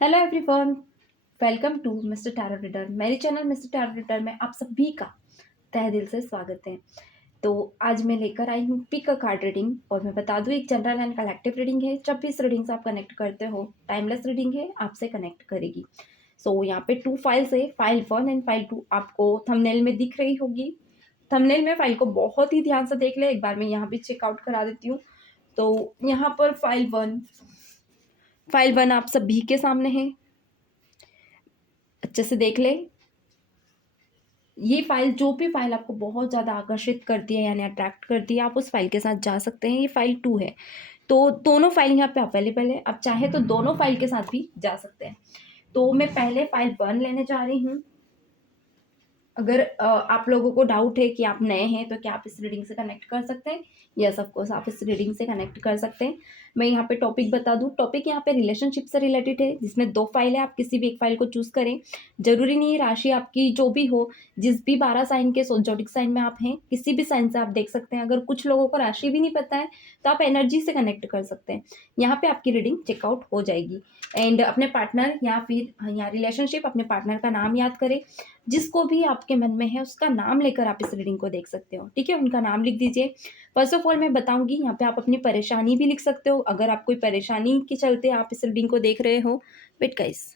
Hello everyone, welcome to mister tarot reader. मेरे channel mister tarot reader में आप सभी का तहे दिल से स्वागत है। तो आज मैं लेकर आई हूँ पिक अ कार्ड रीडिंग और मैं बता दूँ एक जनरल एंड कलेक्टिव रीडिंग है। जब भी इस रीडिंग से आप कनेक्ट करते हो, टाइमलेस रीडिंग है, आपसे कनेक्ट करेगी। सो यहाँ पे 2 फाइल्स है, फाइल 1 एंड फाइल 2 आपको थंबनेल में दिख रही होगी। थंबनेल में फाइल को बहुत ही ध्यान से देख ले। एक बार मैं यहाँ भी चेकआउट करा देती हूँ। तो यहाँ पर फाइल 1 आप सभी के सामने है, अच्छे से देख ले। ये फाइल, जो भी फाइल आपको बहुत ज़्यादा आकर्षित करती है यानी अट्रैक्ट करती है, आप उस फाइल के साथ जा सकते हैं। ये फाइल 2 है, तो दोनों फाइल यहाँ पे अवेलेबल है। आप चाहे तो दोनों फाइल के साथ भी जा सकते हैं। तो मैं पहले फाइल 1 लेने जा रही हूँ। अगर आप लोगों को डाउट है कि आप नए हैं तो क्या आप इस रीडिंग से कनेक्ट कर सकते हैं? यस, ऑफ कोर्स आप इस रीडिंग से कनेक्ट कर सकते हैं। मैं यहाँ पे टॉपिक बता दूँ। टॉपिक यहाँ पे रिलेशनशिप से रिलेटेड है, जिसमें 2 फाइल है। आप किसी भी एक फाइल को चूज करें। जरूरी नहीं है राशि आपकी जो भी हो, जिस भी 12 साइन के ज़ोडिएक साइन में आप हैं, किसी भी साइन से आप देख सकते हैं। अगर कुछ लोगों को राशि भी नहीं पता है तो आप एनर्जी से कनेक्ट कर सकते हैं। यहाँ पे आपकी रीडिंग चेकआउट हो जाएगी। एंड अपने पार्टनर या फिर यहाँ रिलेशनशिप, अपने पार्टनर का नाम याद करें। जिसको भी आपके मन में है उसका नाम लेकर आप इस रीडिंग को देख सकते हो। ठीक है, उनका नाम लिख दीजिए। फर्स्ट ऑफ ऑल मैं बताऊंगी, यहाँ पे आप अपनी परेशानी भी लिख सकते हो। अगर आप कोई परेशानी के चलते आप इस रीडिंग को देख रहे हो। वेट गाइस,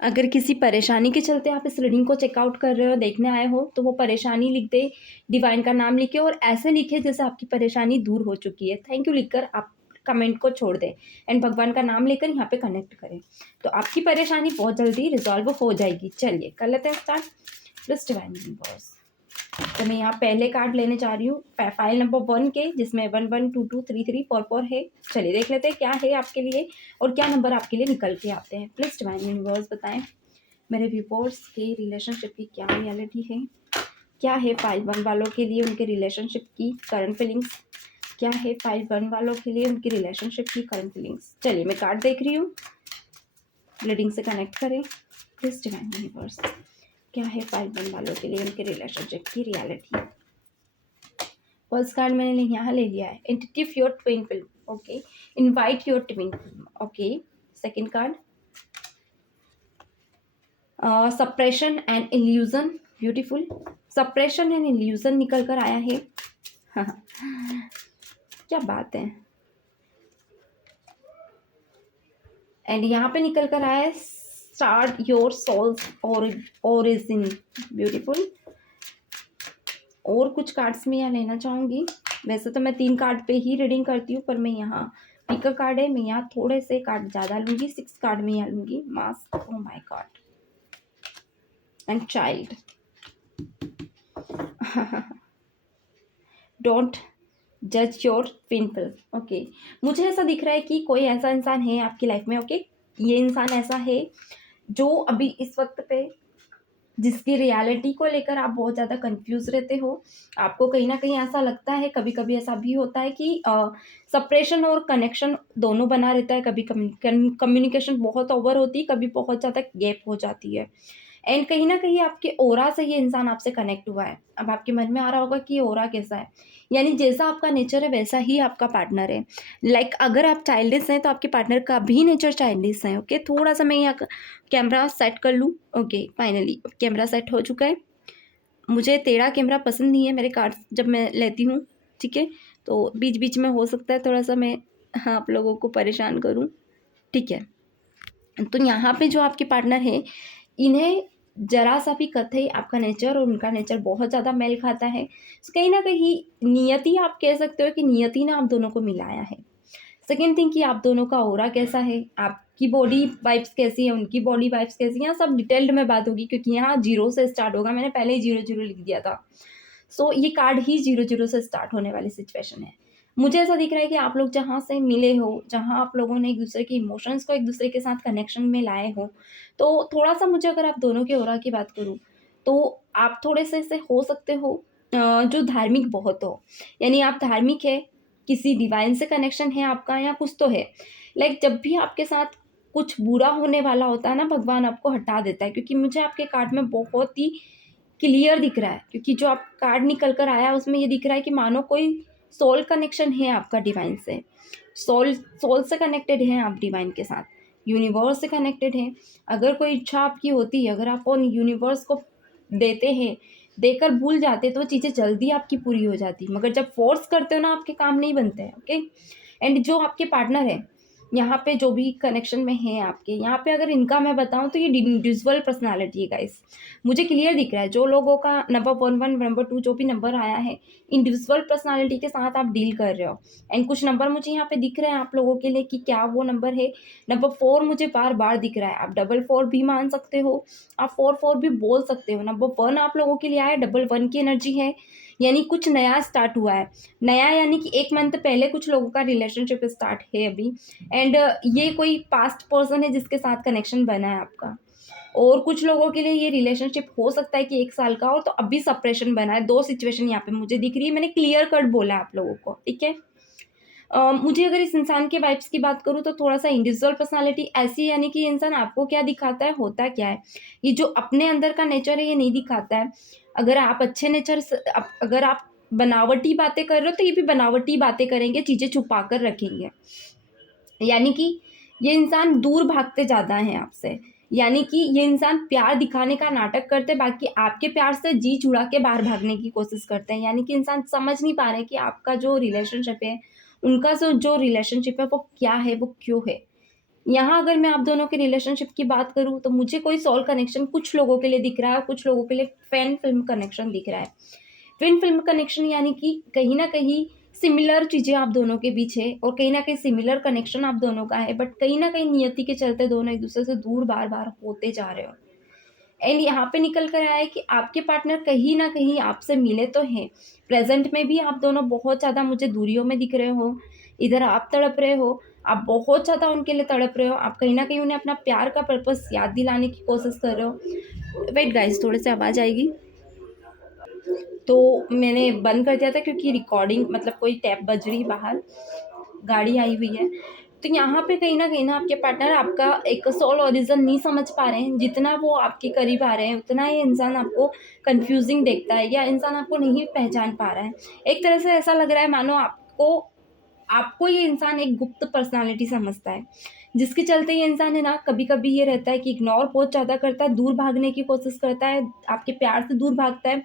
अगर किसी परेशानी के चलते आप इस रीडिंग को चेकआउट कर रहे हो, देखने आए हो, तो वो परेशानी लिख दे, डिवाइन का नाम लिखे और ऐसे लिखे जैसे आपकी परेशानी दूर हो चुकी है। थैंक यू लिखकर आप कमेंट को छोड़ दें एंड भगवान का नाम लेकर यहाँ पे कनेक्ट करें, तो आपकी परेशानी बहुत जल्दी रिजॉल्व हो जाएगी। चलिए कर लेते हैं स्टार्ट। प्लस डिवाइन यूनिवर्स, तो मैं यहाँ पहले कार्ड लेने जा रही हूँ फाइल नंबर 1 के, जिसमें 1 1 2 2 3 3 4 4 है। चलिए देख लेते हैं क्या है आपके लिए और क्या नंबर आपके लिए निकल के आते हैं। प्लीज डिवाइन यूनिवर्स बताएं मेरे व्यूअर्स के रिलेशनशिप की क्या रियलिटी है, क्या है फाइल 1 वालों के लिए उनके रिलेशनशिप की करंट फीलिंग्स, क्या है फाइल 1 वालों के लिए उनकी रिलेशनशिप की करंट फीलिंग्स। चलिए मैं कार्ड देख रही हूँ, रीडिंग से कनेक्ट करें। प्लीज डिवाइन यूनिवर्स, क्या है फाइल 1 वालों के लिए उनके रिलेशनशिप की रियलिटी। फर्स्ट कार्ड मैंने यहाँ ले लिया है, intuitive your twin film, okay, invite your twin film, okay. Second card suppression and illusion, beautiful. Suppression and illusion निकल कर आया है। हाँ, क्या बात है। एंड यहाँ पे निकल कर आया है start your souls origin, beautiful. और कुछ कार्ड्स में यहाँ लेना चाहूँगी। वैसे तो मैं 3 कार्ड पे ही रीडिंग करती हूँ, पर मैं यहाँ पिक कार्ड है, मैं यहाँ थोड़े से कार्ड ज़्यादा लूँगी। 6 कार्ड में यहाँ लूँगी। Mask, oh my God, and child. Don't जज योर ट्विन फिल्म, ओके। मुझे ऐसा दिख रहा है कि कोई ऐसा इंसान है आपकी लाइफ में, ओके। ये इंसान ऐसा है जो अभी इस वक्त पे, जिसकी रियलिटी को लेकर आप बहुत ज़्यादा कंफ्यूज रहते हो। आपको कहीं ना कहीं ऐसा लगता है, कभी कभी ऐसा भी होता है कि सप्रेशन और कनेक्शन दोनों बना रहता है। कभी कम्युनिकेशन बहुत ओवर होती है, कभी बहुत ज़्यादा गैप हो जाती है। एंड कहीं ना कहीं आपके ओरा से ये इंसान आपसे कनेक्ट हुआ है। अब आपके मन में आ रहा होगा कि ये ओरा कैसा है, यानी जैसा आपका नेचर है वैसा ही आपका पार्टनर है। लाइक अगर आप चाइल्डिश हैं तो आपके पार्टनर का भी नेचर चाइल्डिश है, ओके। थोड़ा सा मैं यहाँ कैमरा सेट कर लूँ, ओके। फाइनली कैमरा सेट हो चुका है। मुझे टेढ़ा कैमरा पसंद नहीं है मेरे कार्ड्स जब मैं लेती हूँ, ठीक है। तो बीच बीच में हो सकता है थोड़ा सा मैं, हाँ, आप लोगों को परेशान करूँ, ठीक है। तो यहाँ पे जो आपके पार्टनर है, इन्हें जरा सा भी कथे आपका नेचर और उनका नेचर बहुत ज़्यादा मेल खाता है। तो कहीं ना कहीं नियति, आप कह सकते हो कि नियति ने आप दोनों को मिलाया है। सेकेंड थिंग कि आप दोनों का ऑरा कैसा है, आपकी बॉडी वाइब्स कैसी है, उनकी बॉडी वाइब्स कैसी है, यहाँ सब डिटेल्ड में बात होगी, क्योंकि यहाँ 0 से स्टार्ट होगा। मैंने पहले ही 0 0 लिख दिया था। सो ये कार्ड ही 0 0 से स्टार्ट होने वाली सिचुएशन है। मुझे ऐसा दिख रहा है कि आप लोग जहाँ से मिले हो, जहाँ आप लोगों ने एक दूसरे के इमोशंस को एक दूसरे के साथ कनेक्शन में लाए हो, तो थोड़ा सा मुझे, अगर आप दोनों के ऑरा की बात करूँ, तो आप थोड़े से ऐसे हो सकते हो जो धार्मिक बहुत हो, यानी आप धार्मिक है, किसी डिवाइन से कनेक्शन है आपका या कुछ तो है। लाइक जब भी आपके साथ कुछ बुरा होने वाला होता है ना, भगवान आपको हटा देता है, क्योंकि मुझे आपके कार्ड में बहुत ही क्लियर दिख रहा है, क्योंकि जो आप कार्ड निकल कर आया है उसमें ये दिख रहा है कि मानो कोई सोल कनेक्शन है आपका डिवाइन से, सोल से कनेक्टेड हैं आप डिवाइन के साथ, यूनिवर्स से कनेक्टेड हैं। अगर कोई इच्छा आपकी होती है, अगर आप उन यूनिवर्स को देते हैं, देकर भूल जाते तो वो चीज़ें जल्दी आपकी पूरी हो जाती, मगर जब फोर्स करते हो ना आपके काम नहीं बनते हैं। ओके। एंड जो आपके पार्टनर है यहाँ पे, जो भी कनेक्शन में है आपके यहाँ पे, अगर इनका मैं बताऊं तो ये इंडिविजुअल पर्सनालिटी है गाइस, मुझे क्लियर दिख रहा है। जो लोगों का नंबर 1 नंबर 2 जो भी नंबर आया है, इंडिविजुअल पर्सनालिटी के साथ आप डील कर रहे हो। एंड कुछ नंबर मुझे यहाँ पे दिख रहे हैं आप लोगों के लिए कि क्या वो नंबर है। नंबर 4 मुझे बार बार दिख रहा है, आप 4 भी मान सकते हो, आप 4 भी बोल सकते हो। नंबर 1 आप लोगों के लिए आया, 1 की एनर्जी है, यानी कुछ नया स्टार्ट हुआ है। नया यानी कि 1 मंथ पहले कुछ लोगों का रिलेशनशिप स्टार्ट है अभी। एंड ये कोई पास्ट पर्सन है जिसके साथ कनेक्शन बना है आपका, और कुछ लोगों के लिए ये रिलेशनशिप हो सकता है कि 1 साल का हो, तो अभी सेपरेशन बना है। 2 सिचुएशन यहाँ पे मुझे दिख रही है, मैंने क्लियर कट बोला आप लोगों को, ठीक है। मुझे अगर इस इंसान के वाइब्स की बात करूँ तो थोड़ा सा इंडिविजुअल पर्सनालिटी ऐसी, यानी कि इंसान आपको क्या दिखाता है, होता क्या है, ये जो अपने अंदर का नेचर है ये नहीं दिखाता है। अगर आप अच्छे नेचर अगर आप बनावटी बातें कर रहे हो तो ये भी बनावटी बातें करेंगे, चीज़ें छुपा कर रखेंगे। यानी कि ये इंसान दूर भागते ज़्यादा हैं आपसे, यानी कि ये इंसान प्यार दिखाने का नाटक करते हैं, बाकी आपके प्यार से जी चुरा के बाहर भागने की कोशिश करते हैं। यानी कि इंसान समझ नहीं पा रहे कि आपका जो रिलेशनशिप है, उनका जो रिलेशनशिप है वो क्या है, वो क्यों है। यहाँ अगर मैं आप दोनों के रिलेशनशिप की बात करूँ तो मुझे कोई सोल कनेक्शन कुछ लोगों के लिए दिख रहा है, कुछ लोगों के लिए फैन फिल्म कनेक्शन दिख रहा है। ट्विन फिल्म कनेक्शन यानी कि कहीं ना कहीं सिमिलर चीज़ें आप दोनों के बीच है, और कहीं ना कहीं सिमिलर कनेक्शन आप दोनों का है, बट कहीं ना कहीं नियति के चलते दोनों एक दूसरे से दूर बार बार होते जा रहे हो। एंड यहाँ पे निकल कर आया है कि आपके पार्टनर कहीं ना कहीं आपसे मिले तो हैं, प्रेजेंट में भी आप दोनों बहुत ज़्यादा मुझे दूरियों में दिख रहे हो। इधर आप तड़प रहे हो, आप बहुत ज़्यादा उनके लिए तड़प रहे हो, आप कहीं ना कहीं उन्हें अपना प्यार का पर्पस याद दिलाने की कोशिश कर रहे हो। वेट गाइस, थोड़े से आवाज़ आएगी तो मैंने बंद कर दिया था, क्योंकि रिकॉर्डिंग मतलब कोई टैप बज रही बाहर, गाड़ी आई हुई है। तो यहाँ पे कहीं ना आपके पार्टनर आपका एक सोल ओरिजिन नहीं समझ पा रहे हैं। जितना वो आपके करीब आ रहे हैं उतना ये इंसान आपको कंफ्यूजिंग देखता है, या इंसान आपको नहीं पहचान पा रहा है। एक तरह से ऐसा लग रहा है मानो आपको आपको ये इंसान एक गुप्त पर्सनालिटी समझता है, जिसके चलते ये इंसान है ना, कभी कभी ये रहता है कि इग्नोर बहुत ज़्यादा करता है, दूर भागने की कोशिश करता है, आपके प्यार से दूर भागता है,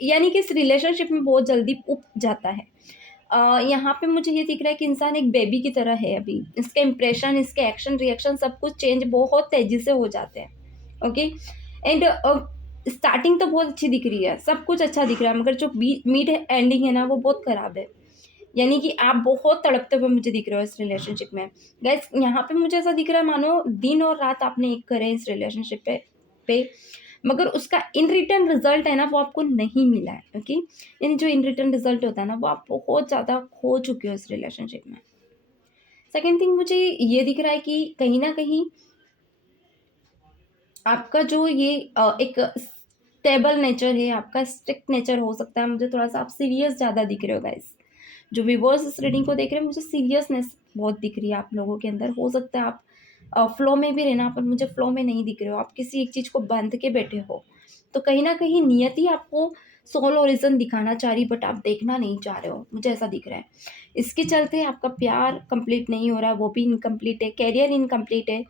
यानी कि इस रिलेशनशिप में बहुत जल्दी उब जाता है। यहाँ पे मुझे ये दिख रहा है कि इंसान एक बेबी की तरह है अभी, इसके इंप्रेशन, इसके एक्शन रिएक्शन सब कुछ चेंज बहुत तेजी से हो जाते हैं। ओके। एंड स्टार्टिंग तो बहुत अच्छी दिख रही है, सब कुछ अच्छा दिख रहा है, मगर जो मिड एंडिंग है ना वो बहुत खराब है। यानी कि आप बहुत तड़पते हुए मुझे दिख रहे हो इस रिलेशनशिप में। गाइस यहाँ पे मुझे ऐसा दिख रहा है मानो दिन और रात आपने एक करे इस रिलेशनशिप पे, मगर उसका इन रिटर्न रिजल्ट है ना वो आपको नहीं मिला है। ओके। यानी जो इन रिटर्न रिजल्ट होता है ना वो आप बहुत ज़्यादा खो चुके हो इस रिलेशनशिप में। सेकेंड थिंग मुझे ये दिख रहा है कि कहीं ना कहीं आपका जो ये एक स्टेबल नेचर है, आपका स्ट्रिक्ट नेचर हो सकता है। मुझे थोड़ा सा आप सीरियस ज़्यादा दिख रहे हो गाइस, जो व्यूवर्स इस रीडिंग को देख रहे हैं, मुझे सीरियसनेस बहुत दिख रही है आप लोगों के अंदर। हो सकता है आप फ्लो में भी रहना, पर मुझे फ्लो में नहीं दिख रहे हो, आप किसी एक चीज़ को बांध के बैठे हो। तो कहीं ना कहीं नियति आपको सोल ओरिजिन दिखाना चाह रही, बट आप देखना नहीं चाह रहे हो, मुझे ऐसा दिख रहा है। इसके चलते आपका प्यार कंप्लीट नहीं हो रहा, वो भी इनकम्प्लीट है, कैरियर इनकम्प्लीट है,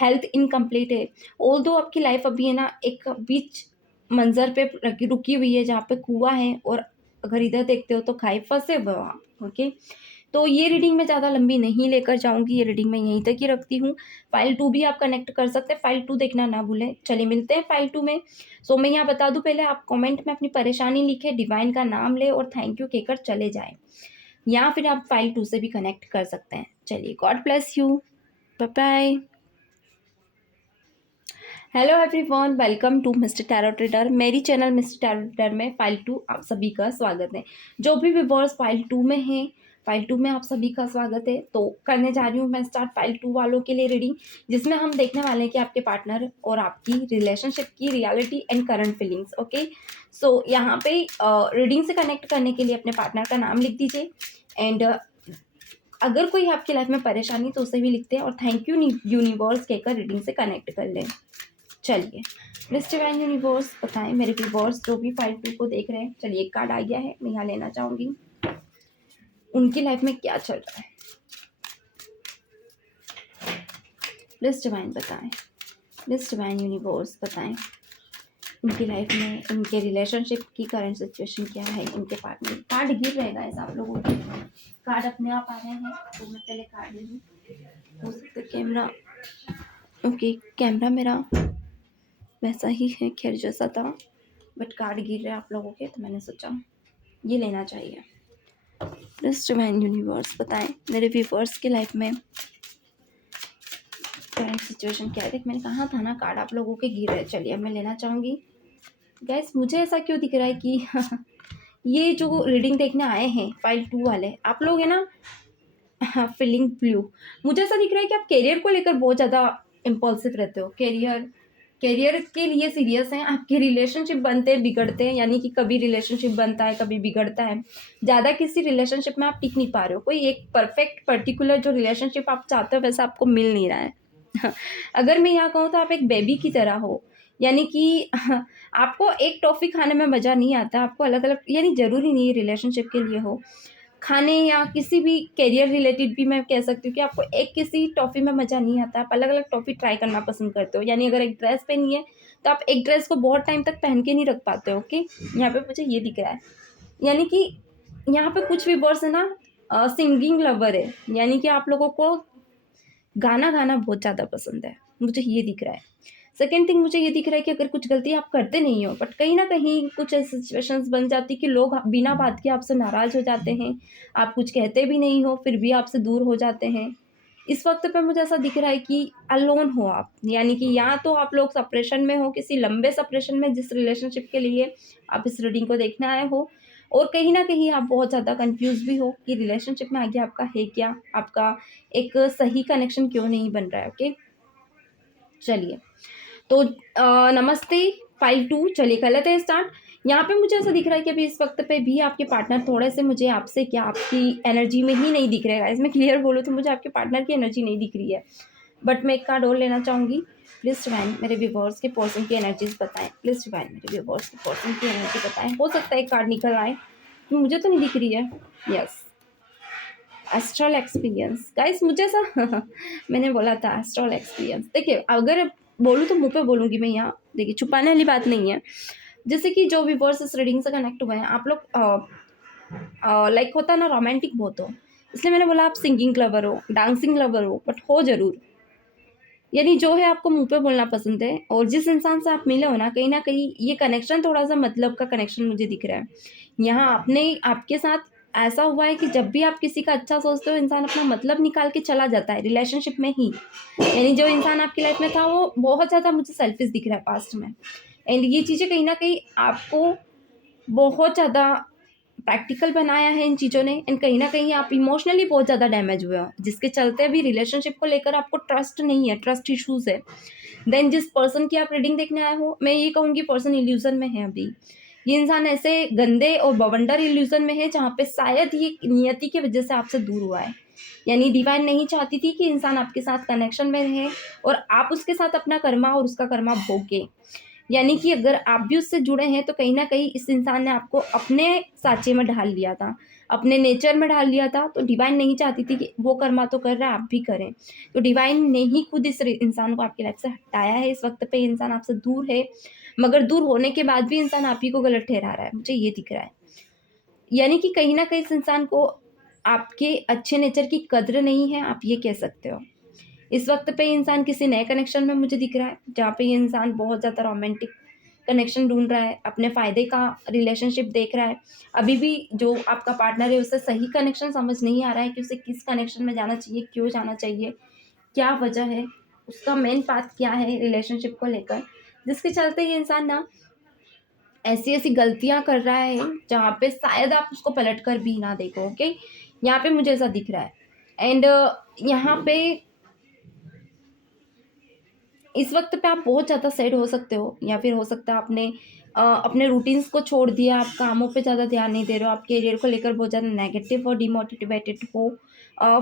हेल्थ इनकम्प्लीट है। ऑल दो आपकी लाइफ अभी है ना एक बीच मंजर पे रुकी हुई है, जहाँ पे कुआं है, और अगर इधर देखते हो तो खाई फंसे हुए हो आप। ओके। तो ये रीडिंग मैं ज़्यादा लंबी नहीं लेकर जाऊंगी, ये रीडिंग मैं यहीं तक ही रखती हूँ। फाइल 2 भी आप कनेक्ट कर सकते हैं, फाइल 2 देखना ना भूलें। चलिए मिलते हैं फाइल 2 में। सो मैं यहाँ बता दूं, पहले आप कमेंट में अपनी परेशानी लिखे, डिवाइन का नाम ले और थैंक यू कहकर चले जाएं, या फिर आप फाइल 2 से भी कनेक्ट कर सकते हैं। चलिए, God bless you, bye bye. Hello everyone, welcome to mister tarot trader. मेरी चैनल मिस्टर टैरो ट्रेडर में फाइल 2 आप सभी का स्वागत है। जो भी व्यूअर्स फाइल 2 में हैं, फाइल 2 में आप सभी का स्वागत है। तो करने जा रही हूँ मैं स्टार्ट फाइल 2 वालों के लिए रीडिंग, जिसमें हम देखने वाले हैं कि आपके पार्टनर और आपकी रिलेशनशिप की reality and current feelings. Okay. So यहाँ पे रीडिंग से कनेक्ट करने के लिए अपने पार्टनर का नाम लिख दीजिए, एंड अगर कोई आपकी लाइफ में परेशानी तो उसे भी लिखते हैं, और थैंक यू यूनिवर्स कहकर रीडिंग से कनेक्ट कर लें। चलिए, मिस्टर डिवाइन यूनिवर्स बताएं मेरे व्यूवर्स जो भी फाइल 2 को देख रहे हैं। चलिए, एक कार्ड आ गया है, मैं यहाँ लेना चाहूँगी। उनकी लाइफ में क्या चल रहा है, प्लीज डिवाइन बताएं, प्लीज डिवाइन यूनिवर्स बताएं उनकी लाइफ में उनके रिलेशनशिप की करंट सिचुएशन क्या है, उनके पार्टनर। कार्ड गिर रहेगा ऐसा आप लोगों के, कार्ड अपने आप आ रहे हैं तो मैं पहले कार्ड ले लूँ। हो सकता है कैमरा, ओके कैमरा मेरा वैसा ही है खैर जैसा था, बट कार्ड गिर रहे हैं आप लोगों के तो मैंने सोचा ये लेना चाहिए। प्लीज डिवाइन यूनिवर्स बताएं मेरे व्यूअर्स की लाइफ में करंट सिचुएशन क्या है। देख मैंने कहा था ना कार्ड आप लोगों के गिर रहे। चलिए अब मैं लेना चाहूँगी। गैस मुझे ऐसा क्यों दिख रहा है कि ये जो रीडिंग देखने आए हैं फाइल 2 वाले आप लोग है ना, फीलिंग ब्लू, मुझे ऐसा दिख रहा है कि आप करियर को लेकर बहुत ज़्यादा इम्पल्सिव रहते हो। करियर के लिए सीरियस हैं। आपके रिलेशनशिप बनते हैं बिगड़ते हैं, यानी कि कभी रिलेशनशिप बनता है कभी बिगड़ता है। ज़्यादा किसी रिलेशनशिप में आप टिक नहीं पा रहे हो। कोई एक परफेक्ट पर्टिकुलर जो रिलेशनशिप आप चाहते हो वैसा आपको मिल नहीं रहा है। अगर मैं यहाँ कहूँ तो आप एक बेबी की तरह हो, यानी कि आपको एक टॉफ़ी खाने में मज़ा नहीं आता। आपको अलग अलग, यानी ज़रूरी नहीं है रिलेशनशिप के लिए हो, खाने या किसी भी करियर रिलेटेड भी मैं कह सकती हूँ कि आपको एक किसी टॉफ़ी में मज़ा नहीं आता। आप अलग अलग टॉफ़ी ट्राई करना पसंद करते हो। यानी अगर एक ड्रेस पहनी है तो आप एक ड्रेस को बहुत टाइम तक पहन के नहीं रख पाते हो। ओके, यहाँ पे मुझे ये दिख रहा है, यानी कि यहाँ पे कुछ व्यूअर्स है ना सिंगिंग लवर है, यानी कि आप लोगों को गाना गाना बहुत ज़्यादा पसंद है, मुझे ये दिख रहा है। सेकेंड थिंग मुझे ये दिख रहा है कि अगर कुछ गलती आप करते नहीं हो बट कहीं ना कहीं कुछ ऐसी सिचुएशंस बन जाती कि लोग बिना बात के आपसे नाराज़ हो जाते हैं, आप कुछ कहते भी नहीं हो फिर भी आपसे दूर हो जाते हैं। इस वक्त पे मुझे ऐसा दिख रहा है कि अलोन हो आप, यानी कि या तो आप लोग सेपरेशन में हो, किसी लंबे सेपरेशन में जिस रिलेशनशिप के लिए आप इस रीडिंग को देखने आए हो, और कहीं ना कहीं आप बहुत ज़्यादा कंफ्यूज भी हो कि रिलेशनशिप में आगे आपका है क्या, आपका एक सही कनेक्शन क्यों नहीं बन रहा है। ओके चलिए तो नमस्ते फाइल 2, चलिए गलत है स्टार्ट। यहाँ पे मुझे ऐसा दिख रहा है कि अभी इस वक्त पे भी आपके पार्टनर थोड़े से मुझे आपसे क्या आपकी एनर्जी में ही नहीं दिख रहे हैं। इसमें क्लियर बोलो तो मुझे आपके पार्टनर की एनर्जी नहीं दिख रही है, बट मैं एक कार्ड और लेना चाहूँगी। प्लीज़ डिवाइन मेरे व्यूअर्स के पर्सन की एनर्जीज बताएं, प्लीज़ डिवाइन मेरे व्यूअर्स के पर्सन की एनर्जी बताएं। हो सकता है एक कार्ड निकल आए, मुझे तो नहीं दिख रही है। यस, एस्ट्रल एक्सपीरियंस गाइस, मुझे ऐसा मैंने बोला था एस्ट्रल एक्सपीरियंस। देखिए अगर बोलूँ तो मुंह पे बोलूँगी मैं, यहाँ देखिए छुपाने वाली बात नहीं है। जैसे कि जो व्यूअर्स इस रीडिंग से कनेक्ट हुए हैं आप लोग लाइक होता है ना रोमांटिक बहुत हो, इसलिए मैंने बोला आप सिंगिंग लवर हो, डांसिंग लवर हो, बट हो जरूर, यानी जो है आपको मुंह पे बोलना पसंद है। और जिस इंसान से आप मिले हो ना कहीं ये कनेक्शन थोड़ा सा मतलब का कनेक्शन मुझे दिख रहा है। यहाँ आपने आपके साथ ऐसा हुआ है कि जब भी आप किसी का अच्छा सोचते हो इंसान अपना मतलब निकाल के चला जाता है रिलेशनशिप में ही। यानी जो इंसान आपकी लाइफ में था वो बहुत ज़्यादा मुझे सेल्फिश दिख रहा है पास्ट में, एंड ये चीज़ें कहीं ना कहीं आपको बहुत ज़्यादा प्रैक्टिकल बनाया है इन चीज़ों ने, एंड कहीं ना कहीं आप इमोशनली बहुत ज़्यादा डैमेज हुए हो, जिसके चलते अभी रिलेशनशिप को लेकर आपको ट्रस्ट नहीं है, ट्रस्ट इश्यूज है। देन जिस पर्सन की आप रीडिंग देखने आए हो, मैं ये कहूँगी पर्सन इल्यूजन में है अभी। ये इंसान ऐसे गंदे और बवंडर इल्यूजन में है जहाँ पे शायद ये नियति की वजह से आपसे दूर हुआ है। यानी डिवाइन नहीं चाहती थी कि इंसान आपके साथ कनेक्शन में रहे और आप उसके साथ अपना कर्मा और उसका कर्मा भोगे। यानी कि अगर आप भी उससे जुड़े हैं तो कहीं ना कहीं इस इंसान ने आपको अपने साँचे में ढाल लिया था, अपने नेचर में ढाल लिया था। तो डिवाइन नहीं चाहती थी कि वो कर्मा तो कर रहा है आप भी करें, तो डिवाइन ने ही खुद इस इंसान को आपकी लाइफ से हटाया है। इस वक्त पे इंसान आपसे दूर है, मगर दूर होने के बाद भी इंसान आप ही को गलत ठहरा रहा है, मुझे ये दिख रहा है। यानी कि कहीं ना कहीं इस इंसान को आपके अच्छे नेचर की कद्र नहीं है, आप ये कह सकते हो। इस वक्त पे इंसान किसी नए कनेक्शन में मुझे दिख रहा है जहाँ पे ये इंसान बहुत ज़्यादा रोमांटिक कनेक्शन ढूंढ रहा है, अपने फ़ायदे का रिलेशनशिप देख रहा है। अभी भी जो आपका पार्टनर है उसे सही कनेक्शन समझ नहीं आ रहा है कि उसे किस कनेक्शन में जाना चाहिए, क्यों जाना चाहिए, क्या वजह है, उसका मेन पाथ क्या है रिलेशनशिप को लेकर, जिसके चलते ये इंसान ना ऐसी ऐसी गलतियां कर रहा है जहाँ पे शायद आप उसको पलट कर भी ना देखो। ओके, यहाँ पे मुझे ऐसा दिख रहा है। एंड यहाँ पे इस वक्त पे आप बहुत ज़्यादा सैड हो सकते हो, या फिर हो सकता है आपने अपने रूटीन्स को छोड़ दिया, आप कामों पे ज़्यादा ध्यान नहीं दे रहे हो, आप करियर को लेकर बहुत ज़्यादा नेगेटिव और डिमोटिवेटेड हो।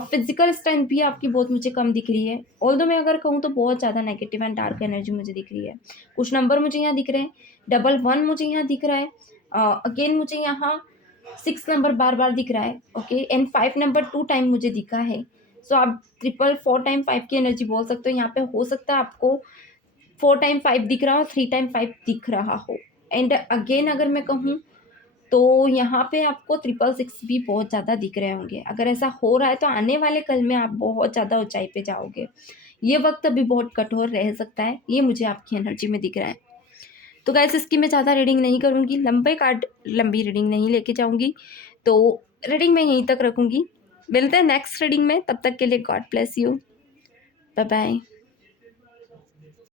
फिजिकल स्ट्रेंथ भी आपकी बहुत मुझे कम दिख रही है, ऑल्दो मैं अगर कहूँ तो बहुत ज़्यादा नेगेटिव एंड डार्क एनर्जी मुझे दिख रही है। कुछ नंबर मुझे यहाँ दिख रहे हैं, 11 मुझे यहाँ दिख रहा है। अगेन मुझे यहाँ 6 नंबर बार बार दिख रहा है, ओके, एंड 5 नंबर 2 टाइम मुझे दिखा है। सो आप ट्रिपल 4 टाइम 5 की एनर्जी बोल सकते हो। यहाँ पे हो सकता है आपको 4 टाइम 5 दिख रहा हो, 3 टाइम 5 दिख रहा हो। एंड अगेन अगर मैं कहूँ तो यहाँ पे आपको 666 भी बहुत ज़्यादा दिख रहे होंगे। अगर ऐसा हो रहा है तो आने वाले कल में आप बहुत ज़्यादा ऊंचाई पे जाओगे। ये वक्त अभी बहुत कठोर रह सकता है, ये मुझे आपकी एनर्जी में दिख रहा है। तो गाइस इसकी मैं ज़्यादा रीडिंग नहीं करूँगी, लंबे कार्ड लंबी रीडिंग नहीं लेके जाऊँगी, तो रीडिंग मैं यहीं तक रखूँगी। मिलते हैं नेक्स्ट रीडिंग में, तब तक के लिए God bless you, bye bye.